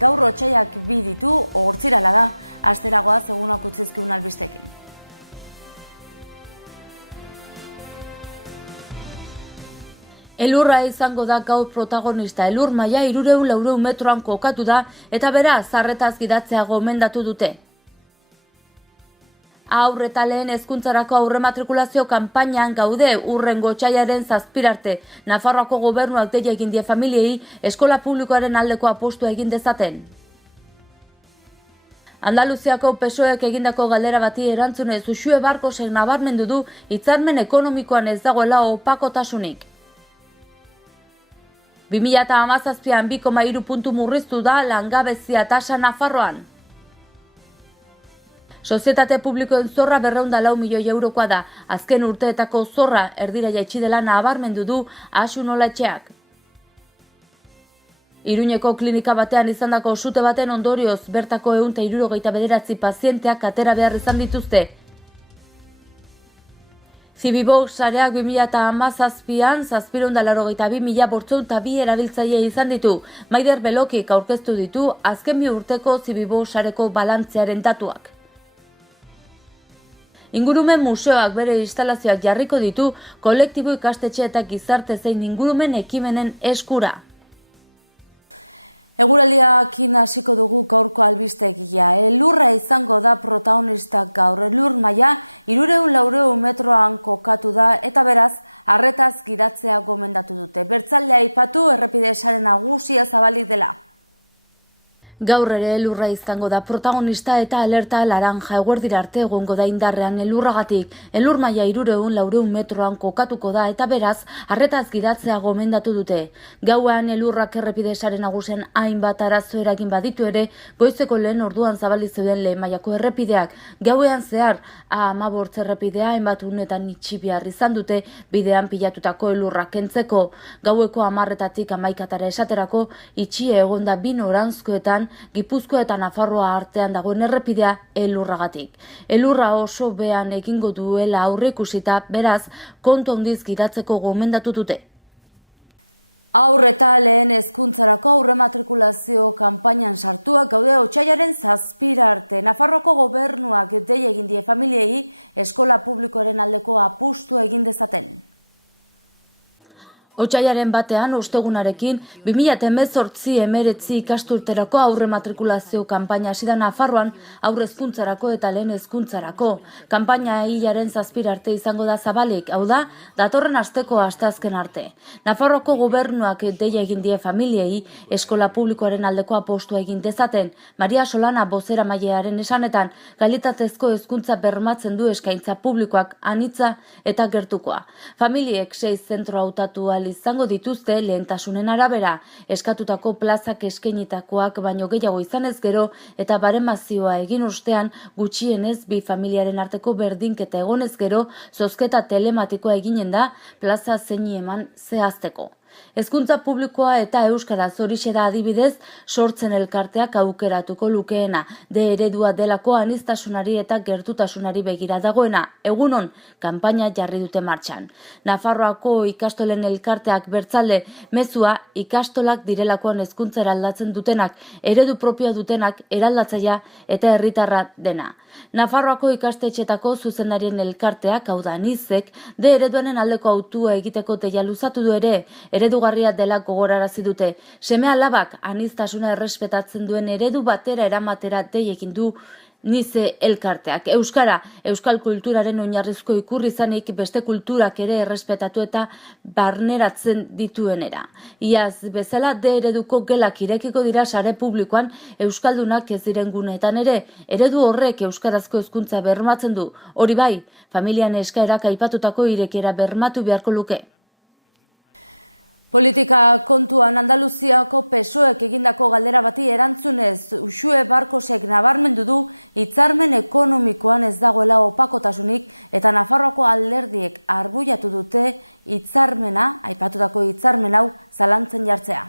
Gaur otsaiak bi ditu, ostirala da, asteragoaz urramutzizkuna beste. Elurra izango da gaur protagonista. Elur maila 300-400 metroan kokatu da eta beraz arretaz gidatzea gomendatu dute. Haur eta lehen hezkuntzarako aurrematrikulazio kanpainan gaude hurrengo otsailaren 7 arte. Nafarroako gobernuak deia egin die familiei eskola publikoaren aldeko apustua egin dezaten. Andaluziako PSOEk egindako galdera bati erantzunez Uxue Barkosek nabarmendu du hitzarmen ekonomikoan ez dagoela opakotasunik. 2017an 2,3 puntu murriztu da langabezia tasa Nafarroan. Sozietate publikoen zorra 204 milioi eurokoa da. Azken urteetako zorra erdira jaitsi dela nabarmendu du Asun Olatxeak. Iruñeko klinika batean izandako sute baten ondorioz bertako 169 pazienteak atera behar izan dituzte. Zibibox sareak 2017an 782.802 erabiltzaile izan ditu. Maider Belokik aurkeztu ditu azken 2 urteko Zibibox sareko balantzearen datuak. Ingurumen museoak bere instalazioak jarriko ditu kolektibo ikastetxe eta gizarte zein ingurumen ekimenen eskura. Eguraldiakin hasiko dugu gaurko albistegia. Elurra izango da protagonista gaur. Elur maila 300-400 metroan kokatu da eta beraz arretaz gidatzea gomendatu dute. Bertzalea aipatu errepide sare nagusia zabalik dela. Gaur ere elurra izango da protagonista eta alerta laranja eguerdira arte egongo da indarrean elurragatik. Elur maila 300-400 metroan kokatuko da eta beraz arretaz gidatzea gomendatu dute. Gauean elurrak errepide sare nagusien hainbat arazo eragin baditu ere, goizeko lehen orduan zabalik zeuden lehen mailako errepideak. Gauean zehar A15 errepidea hainbat unetan itxi behar izan dute bidean pilatutako elurrak kentzeko. Gaueko 10-etatik 11-etara esaterako itxi egonda 2 noranzkoetan Gipuzkoa eta Nafarroa artean dagoen errepidea elurragatik. Elurra oso behan egingo duela aurreikusita, beraz, kontu handiz gidatzeko gomendatu dute. Haur eta lehen hezkuntzarako aurrematrikulazio kanpainan sartuak gaude otsailaren 7 arte. Nafarroko gobernuak dei egin die familiei eskola publikoaren aldeko apustua egin dezaten. Otsailaren batean, ostegunarekin, 2018-19 ikasturterako aurrematrikulazio kanpaina hasi da Nafarroan haur hezkuntzarako eta lehen hezkuntzarako. Kanpaina hilaren 7 arte izango da zabalik, hau da, datorren asteko asteazken arte. Nafarroako gobernuak deia egin die familiei eskola publikoaren aldeko apustua egin dezaten. Maria Solana bozeramailearen esanetan, kalitatezko hezkuntza bermatzen du eskaintza publikoak anitza eta gertukoa. Familiek 6 zentro hautatu izango dituzte lehentasunen arabera, eskatutako plazak eskainitakoak baino gehiago izanez gero eta baremazioa egin ostean gutxienez 2 familiaren arteko berdinketa egonez gero zozketa telematikoa eginen da plaza zeini eman zehazteko. Hezkuntza publikoa eta euskaraz horixe da adibidez sortzen elkarteak aukeratuko lukeena, de eredua delako aniztasunari eta gertutasunari begira dagoena. Egunon, kanpaina jarri dute martxan. Nafarroako ikastolen elkarteak bertzalde mezua ikastolak direlakoan hezkuntza eraldatzen dutenak, eredu propioa dutenak eraldatzaia eta herritarra dena. Nafarroako ikastetxetako zuzendarien elkarteak, hau da nizek, de ereduaren aldeko autua egiteko deia luzatu du ere, eredugarria dela gogorarazi dute. Seme-alabak aniztasuna errespetatzen duen eredu batera eramatera dei egin du Nize elkarteak. Euskara, euskal kulturaren oinarrizko ikurri izanik beste kulturak ere errespetatu eta barneratzen dituenera. Iaz bezala de ereduko gelak irekiko dira sare publikoan euskaldunak ez diren guneetan ere. Eredu horrek euskarazko hezkuntza bermatzen du. Hori bai, familian eskaerak aipatutako irekiera bermatu beharko luke. Politika kontuan Andaluziako PSOEk egindako galdera bati erantzunez Uxue Barkosek nabarmendu du hitzarmen ekonomikoan ez dagoela opakotasunik eta Nafarroako alderdiek arbuiatu dute hitzarmena, aipatutako hitzarmen hau zalantzan jartzea.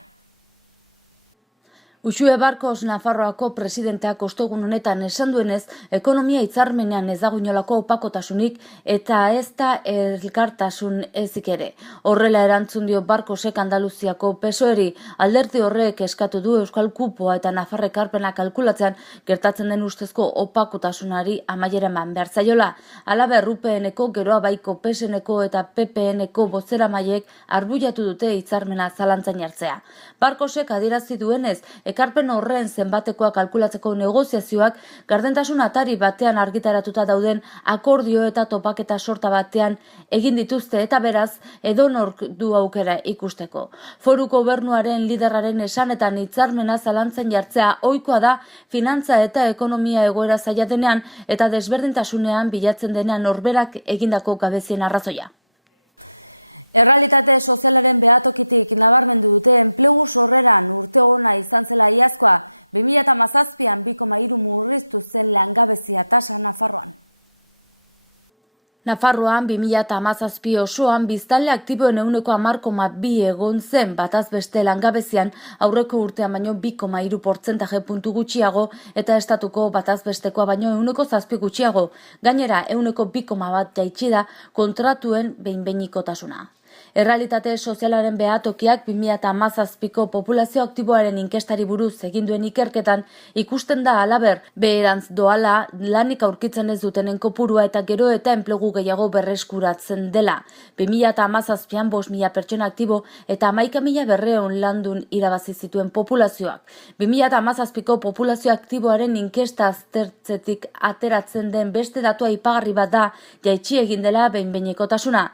Uxue Barkos Nafarroako presidenteak ostegun honetan esan duenez, ekonomia hitzarmenean ez dago inolako opakotasunik eta ez da elkartasun ezik ere. Horrela erantzun dio Barkosek Andaluziako PSOEri, alderdi horrek eskatu du Euskal Kupoa eta Nafar ekarpena kalkulatzean gertatzen den ustezko opakotasunari amaiera eman behar zaiola. Halaber UPNeko, geroa baiko PSNeko eta PPNeko bozeramaileek arbuiatu dute hitzarmena zalantzan jartzea. Barkosek adierazi duenez, ekarpen horren zenbatekoa kalkulatzeko negoziazioak gardentasun atari batean argitaratuta dauden akordio eta topaketa sorta batean egin dituzte eta beraz edonork du aukera ikusteko. Foru gobernuaren liderraren esanetan hitzarmena zalantzan jartzea ohikoa da finantza eta ekonomia egoera zaila denean eta desberdintasunean bilatzen denean norberak egindako gabezien arrazoia. Errealitate sozialaren behatokitik nabarmendu dute enplegu sorreran urte ona izan zela iazkoa, 2017an 2,3 murriztu zen langabezia tasa Nafarroan. Nafarroan 2017 osoan biztanle aktiboen 10,2 egon zen bataz beste langabezian aurreko urtean baino 2,3% puntu gutxiago eta estatuko bataz bestekoa baino 7% gutxiago. Gainera 2,1 jaitsi da kontratuen behin-behinekotasuna. Errealitate sozialaren behatokiak 2017ko populazio aktiboaren inkestari buruz egin duen ikerketan ikusten da halaber beherantz doala lanik aurkitzen ez dutenen kopurua eta gero eta enplegu gehiago berreskuratzen dela. 2017an 5.000 pertsona aktibo eta 11.200 landun irabazi zituen populazioak. 2017ko populazio aktiboaren inkesta aztertzetik ateratzen den beste datua aipagarri bat da jaitsi egin dela behin-behinekotasuna.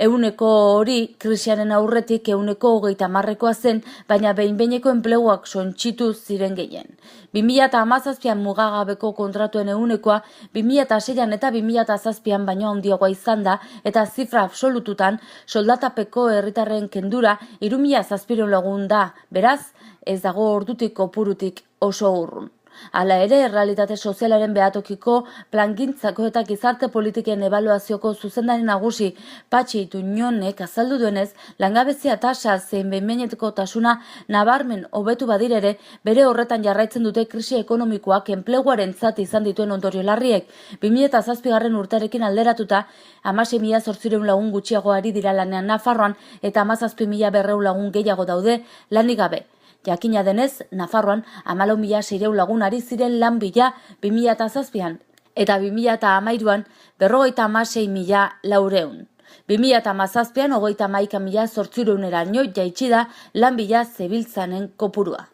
100 hori krisiaren aurretik 30%koa zen, baina behin-behineko enpleguak sontxitu ziren gehien. 2017an mugagabeko kontratuen 100koa, 2006an eta 2007an baino handiagoa izan da, eta zifra absolututan soldatapeko herritarren kendura 3.700 lagun da, beraz, ez dago ordutik kopurutik oso urrun. Hala ere, errealitate sozialaren behatokiko plangintzako eta gizarte politiken ebaluazioko zuzendari nagusi Patxi Ituñonek azaldu duenez, langabezia tasa zein behin-behinekotasuna nabarmen hobetu badirere, bere horretan jarraitzen dute krisi ekonomikoak enpleguarentzat izan dituen ondorio larriek. 2007 urtearekin alderatuta, 16.800 lagun gutxiago ari dira lanean Nafarroan eta 17.200 lagun gehiago daude lanik gabe. Jakina denez, Nafarroan 14.600 lagun ari ziren lan bila 2007an eta 2013an 56.400. 2017an 31.800eraino jaitsi da lan bila zebiltzanen kopurua.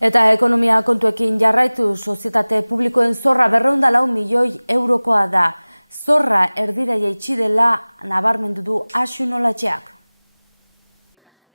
Eta ekonomia kontuekin jarraitu sozietate publikoen zorra 204 milioi eurokoa da. Zorra erdire jaitsi dela nabarmendu du Asunolatxeak.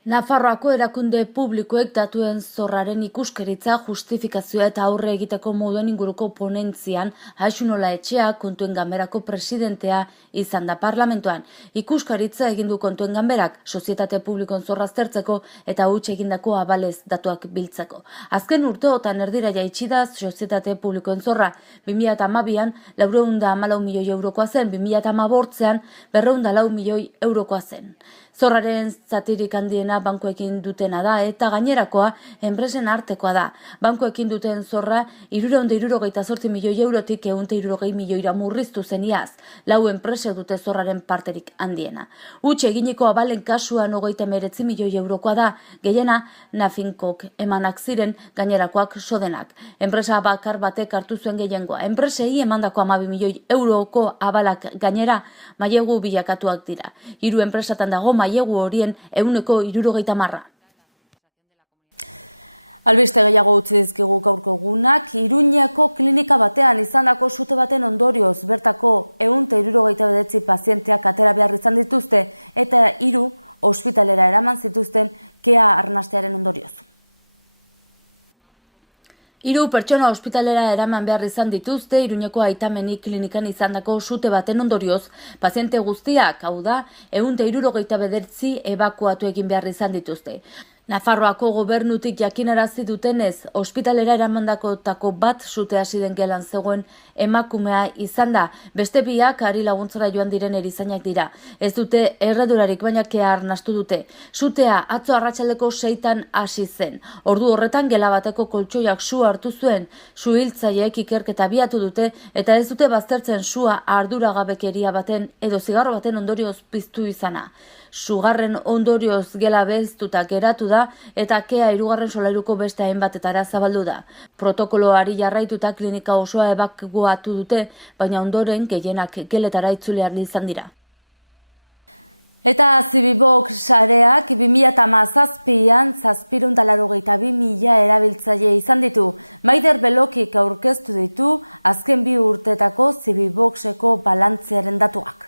Nafarroako erakunde publikoek datuen zorraren ikuskeritza, justifikazioa eta aurre egiteko moduen inguruko ponentzian Asunolatxea kontuen ganberako presidentea izan da parlamentuan. Ikuskaritza egin du kontuen ganberak, sozietate publikoen zorra aztertzeko eta huts egindako abalez datuak biltzeko. Azken urteotan erdira jaitsi da sozietate publikoen zorra. 2012an 414 milioi eurokoa zen, 2018an 204 milioi eurokoa zen. Zorraren zatirik handiena bankuekin dutena da eta gainerakoa enpresen artekoa da. Bankuekin duten zorra 368 milioi eurotik 160 milioira murriztu zen iaz. 4 enpresek dute zorraren parterik handiena. Huts eginiko abalen kasuan 39 milioi eurokoa da, gehiena Nafinkok emanak ziren, gainerakoak sodenak. Enpresa bakar batek hartu zuen gehiengoa. Enpresei emandako 12 milioi euroko abalak gainera mailegu bilakatuak dira. 3 enpresatan dago mailegu horien 160. Albiste gehiago utzi dizkiguko komunak, Iruñako klinika batean izandako sute baten ondorioz bertako 169 pazienteak atera behar izan dituzte eta 3 ospitalera eraman zituzten kea arnastearen ondorioz. 3 pertsona ospitalera eraman behar izan dituzte Iruñeko Aitameni klinikan izandako sute baten ondorioz, paziente guztiak, hau da, 169 ebakuatu egin behar izan dituzte. Nafarroako gobernutik jakinarazi dutenez, ospitalera eramandakotako bat sute hasi den gelan zegoen emakumea izan da. Beste biak ari laguntzara joan diren erizainak dira. Ez dute erredurarik, baina kea arnastu dute. Sutea atzo arratsaldeko 6 hasi zen. Ordu horretan gela bateko koltsoiak su hartu zuen. Suhiltzaileek ikerketa abiatu dute eta ez dute baztertzen sua arduragabekeria baten edo zigarro baten ondorioz piztu izana. Sugarren ondorioz gela belztuta geratu da eta kea 3. solairuko beste hainbatetara zabaldu da. Protokoloari jarraituta klinika osoa ebakuatu dute, baina ondoren gehienak geletara itzuli ahal izan dira. Eta Zibibox sareak 2017an 782.000 erabiltzaile izan ditu. Maider Belokik aurkeztu ditu azken 2 urtetako Zibiboxeko balantziaren datuak.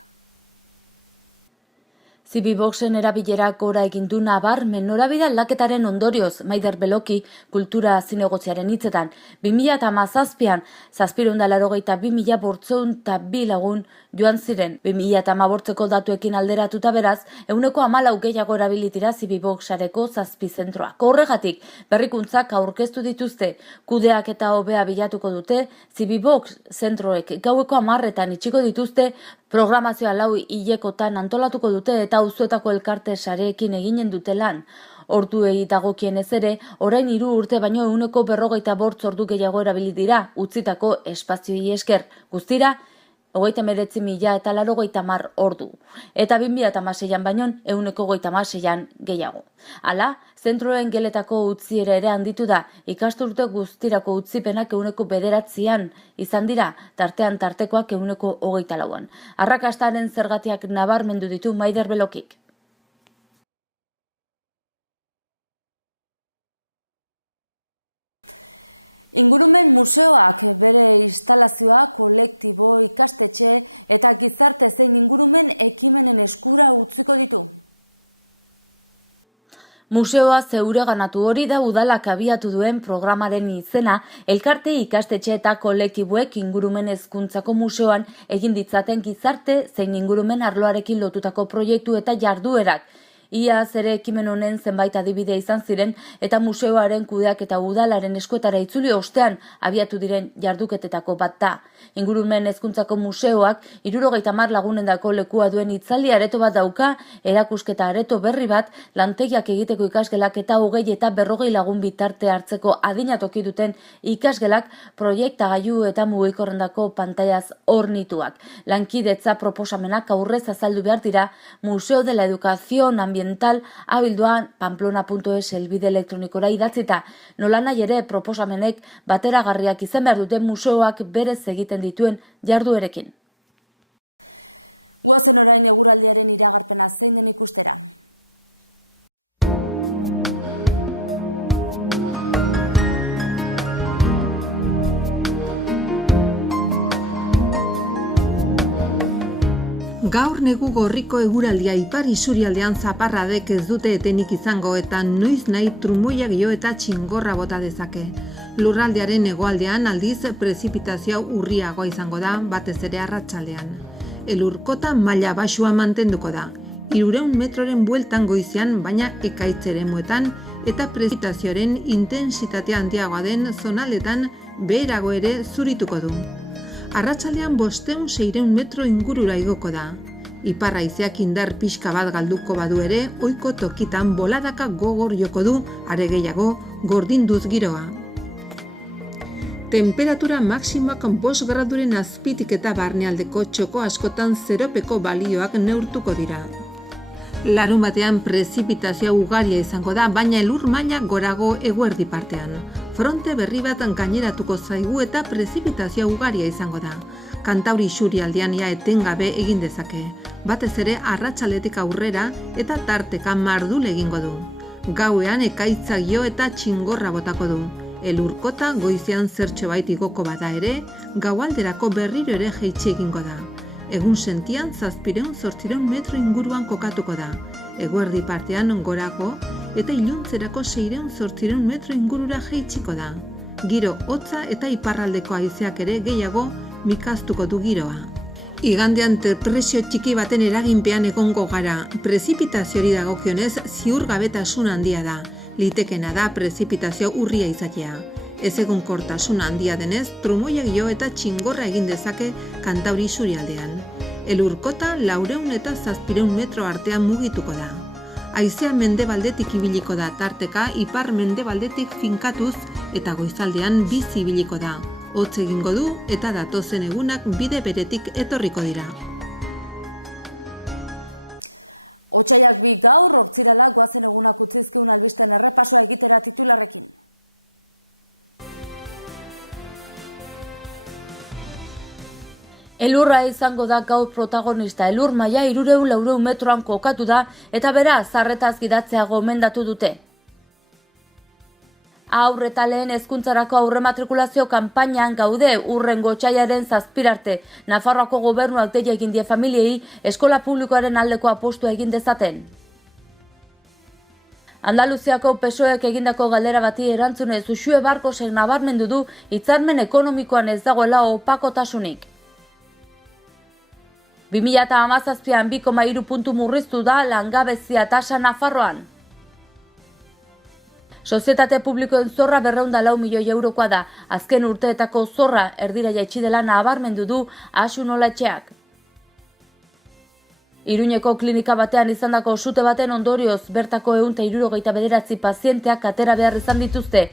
Zibiboxen erabilera gora egin du nabarmen norabide aldaketaren ondorioz, Maider Beloki kultura zinegotziaren hitzetan. 2017an 782.502 lagun joan ziren. 2018ko datuekin alderatuta beraz, 14% gehiago erabilitira Zibiboxareko 7 zentroak. Horregatik, berrikuntzak aurkeztu dituzte, kudeak eta hobea bilatuko dute, Zibibox zentroek gaueko 10etan itxiko dituzte, programazioa 4 hilekotan antolatuko dute eta auzoetako elkarte sareekin eginen dute lan. Orduei dagokienez ere, orain 3 urte baino 150 ordu gehiago erabili dira utzitako espazioei esker. Guztira, 39.080 ordu. Eta 2016an baino 156an gehiago. Hala, zentroen geletako utziera ere handitu da, ikasturte guztirako utzipenak 9%an izan dira, tartean tartekoak 24%an. Arrakastaren zergatiak nabarmendu ditu Maider Belokik. Ingurumen museoak bere instalazioa kolektibo, ikastetxe eta gizarte zein ingurumen ekimenen eskura utziko ditu. Museoa zeureganatu hori da udalak abiatu duen programaren izena, elkarte ikastetxe eta kolektiboek ingurumen hezkuntzako museoan egin ditzaten gizarte zein ingurumen arloarekin lotutako proiektu eta jarduerak. Iaz ere ekimen honen zenbait adibide izan ziren eta museoaren kudeak eta udalaren eskuetara itzuli ostean abiatu diren jarduketetako bat da. Ingurumen hezkuntzako museoak 70 lagunendako lekua duen hitzaldi areto bat dauka, erakusketa areto berri bat, lantegiak egiteko ikasgelak eta 20 eta 40 lagun bitarte hartzeko adina toki duten ikasgelak, proiektagailu eta mugikorrendako pantailaz hornituak. Lankidetza proposamenak aurrez azaldu behar dira Museo de la Educación Ambiental abildoan pamplona.es helbide elektronikora idatzita. Nolanahi ere proposamenek bateragarriak izan behar duten museoak berez egiten dituen jarduerekin. Goazen orain eguraldiaren iragarpena zein den ikustera. Gaur negu gorriko eguraldia ipar isurialdean zaparradek ez dute etenik izango eta noiz nahi trumoiak jo eta txingorra bota dezake. Lurraldearen hegoaldean aldiz prezipitazioa urriagoa izango da, batez ere arratsaldean. Elurkota maila baxua mantenduko da, 300 metroren bueltan goizean, baina ekaitz eremuetan eta prezipitazioaren intensitatea handiagoa den zonaletan beherago ere zurituko du. Arratsaldean 500-600 metro ingurura igoko da. Ipar haizeak indar pixka bat galduko badu ere, ohiko tokitan boladaka gogor joko du, are gehiago gordinduz giroa. Temperatura maksimoak 5 graduren azpitik eta barnealdeko txoko askotan zeropeko balioak neurtuko dira. Larunbatean prezipitazioa ugaria izango da, baina elur maila gorago eguerdi partean. Fronte berri bat gaineratuko zaigu eta prezipitazioa ugaria izango da. Kantauri isurialdean ia etengabe egin dezake. Batez ere arratsaletik aurrera eta tarteka mardul egingo du. Gauean ekaitzak jo eta txingorra botako du. Elurkota goizean zertxo bait igoko bada ere, gaualderako berriro ere jaitsi egingo da. Egun sentian 700-800 metro inguruan kokatuko da. Eguerdi partean gorago eta iluntzerako 600-800 metro ingurura jaitsiko da. Giro hotza eta iparraldeko haizeak ere gehiago mikaztuko du giroa. Igandean depresio txiki baten eraginpean egongo gara. Prezipitazioari dagokionez ziurgabetasun handia da. Litekena da prezipitazio urria izatea. Ez egonkortasun handia denez, trumoiak jo eta txingorra egin dezake Kantauri isurialdean. Elurkota 400 eta 700 metro artean mugituko da. Haizea mendebaldetik ibiliko da tarteka, ipar mendebaldetik finkatuz eta goizaldean bizi ibiliko da. Hotz egingo du eta datozen egunak bide beretik etorriko dira. Otsailak 2 gaur, ostirala goazen egunak utzizkun albisten errepasoa egitera titularrekin. Elurra izango da gaur protagonista. Elur maila 300-400 metroan kokatu da eta beraz arretaz gidatzea gomendatu dute. Haur eta lehen hezkuntzarako aurrematrikulazio kanpainan gaude. Hurrengo otsailaren 7 arte. Nafarroako gobernuak deia egin die familiei eskola publikoaren aldeko apustua egin dezaten. Andaluziako PSOEk egindako galdera bati erantzunez Uxue Barkosek nabarmendu du hitzarmen ekonomikoan ez dagoela opakotasunik. 2017an 2,3 puntu murriztu da langabezia tasa Nafarroan. Sozietate publikoen zorra 204 milioi eurokoa da. Azken urteetako zorra erdira jaitsi dela nabarmendu du Asun Olatxeak. Iruñeko klinika batean izandako sute baten ondorioz bertako 169 pazienteak atera behar izan dituzte.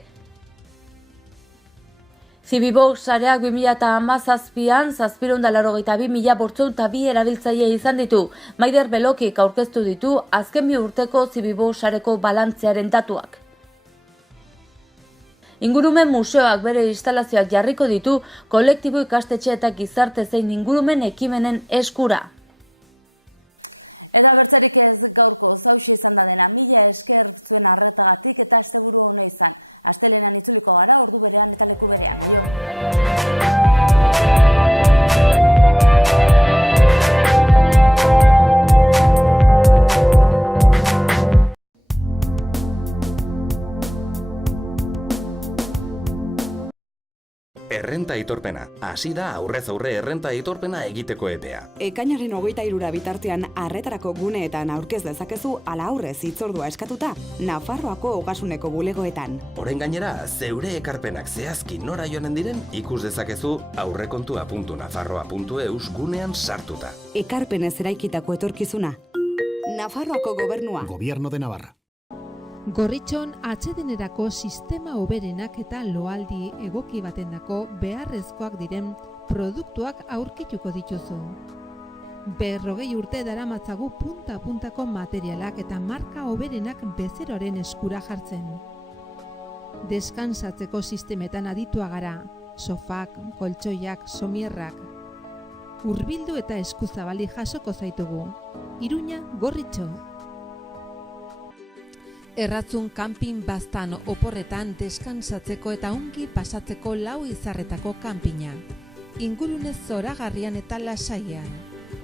Zibibox sareak 2017an 782.802 erabiltzaile izan ditu. Maider Belokik aurkeztu ditu azken 2 urteko Zibibox sareko balantzearen datuak. Ingurumen museoak bere instalazioak jarriko ditu kolektibo ikastetxe eta gizarte zein ingurumen ekimenen eskura. Eta bertzerik ez gaurko zauxe izan da dena, mila esker zuen arretagatik eta ezeburu hona izan. Astelenan itzuliko gara, ordu berean eta leku berean. Errenta aitorpena. Hasi da aurrez aurre errenta aitorpena egiteko epea. Ekainaren 23 bitartean arretarako guneetan aurkez dezakezu ala aurrez hitzordua eskatuta Nafarroako Ogasuneko bulegoetan. Orain gainera, zeure ekarpenak zehazki nora joanen diren ikus dezakezu aurrekontua.nafarroa.eus gunean sartuta. Ekarpenez eraikitako etorkizuna. Nafarroako gobernua. Gobierno de Navarra. Gorritxon atsedenerako sistema hoberenak eta loaldi egoki batendako beharrezkoak diren produktuak aurkituko dituzu. 40 urte daramatzagu punta-puntako materialak eta marka hoberenak bezeroaren eskura jartzen. Deskansatzeko sistemetan aditua gara, sofak, koltsoiak, somierrak. Hurbildu eta eskuzabali jasoko zaitugu. Iruña, Gorritxo. Erratzun kanpin baztan oporretan deskansatzeko eta ongi pasatzeko 4 izarretako kanpina. Ingurunez zoragarrian eta lasaian.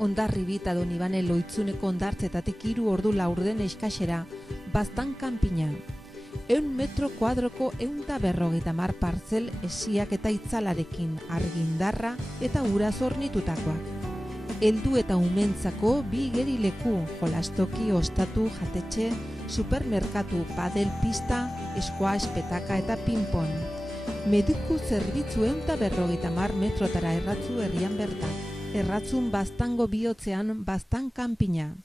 Hondarribi eta Donibane Loitzuneko hondartzetatik 3 ordu laurden eskasera, baztan kanpina. 100 metro kuadroko 150 partzel esiak eta itzalarekin, argindarra eta ura zornitutakoak. Heldu eta umentzako 2 igerileku, jolastoki, ostatu, jatetxe, supermerkatu, padel pista, squash, petaka eta ping-pong. Mediku zerbitzu 150 metrotara erratzu herrian bertan. Erratzun baztango bihotzean baztan kanpina.